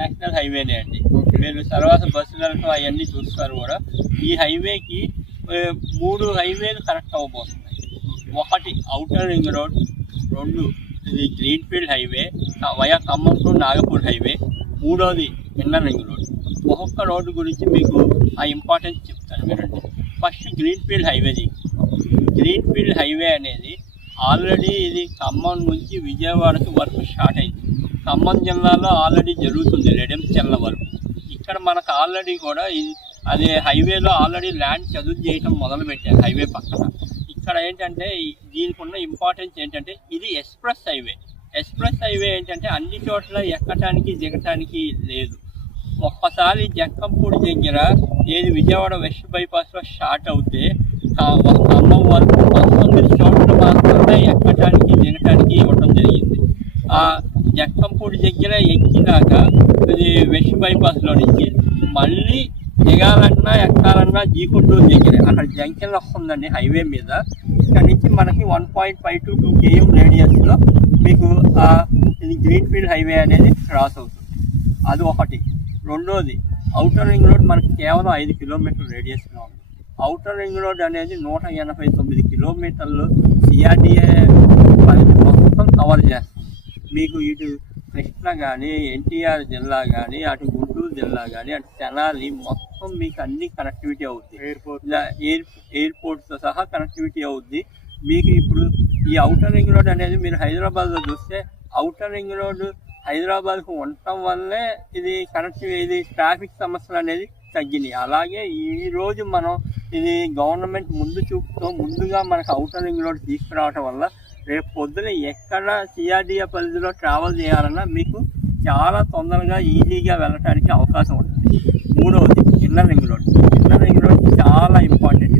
National హైవేనే అండి. మీరు తర్వాత బస్సులకు అవన్నీ చూస్తారు కూడా. ఈ హైవేకి మూడు హైవేలు కనెక్ట్ అవ్వబోతున్నాయి. ఒకటి అవుటర్ రింగ్ రోడ్ రెండు ఇది greenfield highway via Khammam to Nagpur highway మూడోది ఇన్నర్ రింగ్ రోడ్. ఒక్కొక్క రోడ్డు గురించి మీకు ఆ ఇంపార్టెన్స్ చెప్తాను వినండి ఫస్ట్ గ్రీన్ఫీల్డ్ హైవేది గ్రీన్ఫీల్డ్ హైవే అనేది ఆల్రెడీ ఇది ఖమ్మం నుంచి విజయవాడకి వరకు స్టార్ట్ అయింది. ఖమ్మం జిల్లాలో ఆల్రెడీ జరుగుతుంది రెడెంచెల్ల వరకు. ఇక్కడ మనకు ఆల్రెడీ కూడా అదే హైవేలో ఆల్రెడీ ల్యాండ్ చదువు చేయటం మొదలు పెట్టారు హైవే పక్కన. ఇక్కడ ఏంటంటే దీనికి ఉన్న ఇంపార్టెన్స్ ఏంటంటే ఇది ఎక్స్ప్రెస్ హైవే ఎక్స్ప్రెస్ హైవే ఏంటంటే అన్ని చోట్ల ఎక్కటానికి దిగటానికి లేదు. ఒక్కసారి జక్కంపూడి దగ్గర ఏది విజయవాడ వెస్ట్ బైపాస్లో స్టార్ట్ అవుతే ఖమ్మం వరకు పంతొమ్మిది చోట్ల మాత్రమే ఎక్కటానికి దిగటానికి జక్కంపూడి దగ్గర ఎక్కినాక ఇది వెస్ట్ బైపాస్లో నుంచి మళ్ళీ దిగాలన్నా ఎక్కాలన్నా జీకుంటూరు దగ్గర. అక్కడ జంక్షన్ వస్తుందండి హైవే మీద. ఇక్కడ నుంచి మనకి one point five to two km రేడియస్లో మీకు ఇది ఇది గ్రీన్ఫీల్డ్ హైవే అనేది క్రాస్ అవుతుంది. అది ఒకటి. రెండోది అవుటర్ రింగ్ రోడ్ మనకి కేవలం ఐదు కిలోమీటర్ల రేడియస్లో ఉంది. అవుటర్ రింగ్ రోడ్ అనేది నూట ఎనభై తొమ్మిది కిలోమీటర్లు. సిఆర్డిఏ మొత్తం కవర్ చేస్తుంది. మీకు ఇటు కృష్ణ కానీ ఎన్టీఆర్ జిల్లా కానీ అటు గుంటూరు జిల్లా కానీ అటు తెనాలి మొత్తం మీకు అన్ని కనెక్టివిటీ అవుతుంది ఎయిర్పోర్ట్ ఎయిర్ ఎయిర్పోర్ట్తో సహా కనెక్టివిటీ అవుద్ది. మీకు ఇప్పుడు ఈ అవుటర్ రింగ్ రోడ్ అనేది మీరు హైదరాబాద్లో చూస్తే అవుటర్ రింగ్ రోడ్ హైదరాబాద్కు ఉండటం వల్లే ఇది కనెక్ట్ ఇది ట్రాఫిక్ సమస్యలు అనేది తగ్గినాయి. అలాగే ఈ రోజు మనం ఇది గవర్నమెంట్ ముందు చూపుతో ముందుగా మనకు అవుటర్ రింగ్ రోడ్ తీసుకురావటం వల్ల రేపు పొద్దున ఎక్కడ సిఆర్డిఏ పరిధిలో ట్రావెల్ చేయాలన్నా మీకు చాలా తొందరగా ఈజీగా వెళ్ళటానికి అవకాశం ఉంటుంది. మూడవది inner ring road inner ring road చాలా ఇంపార్టెంట్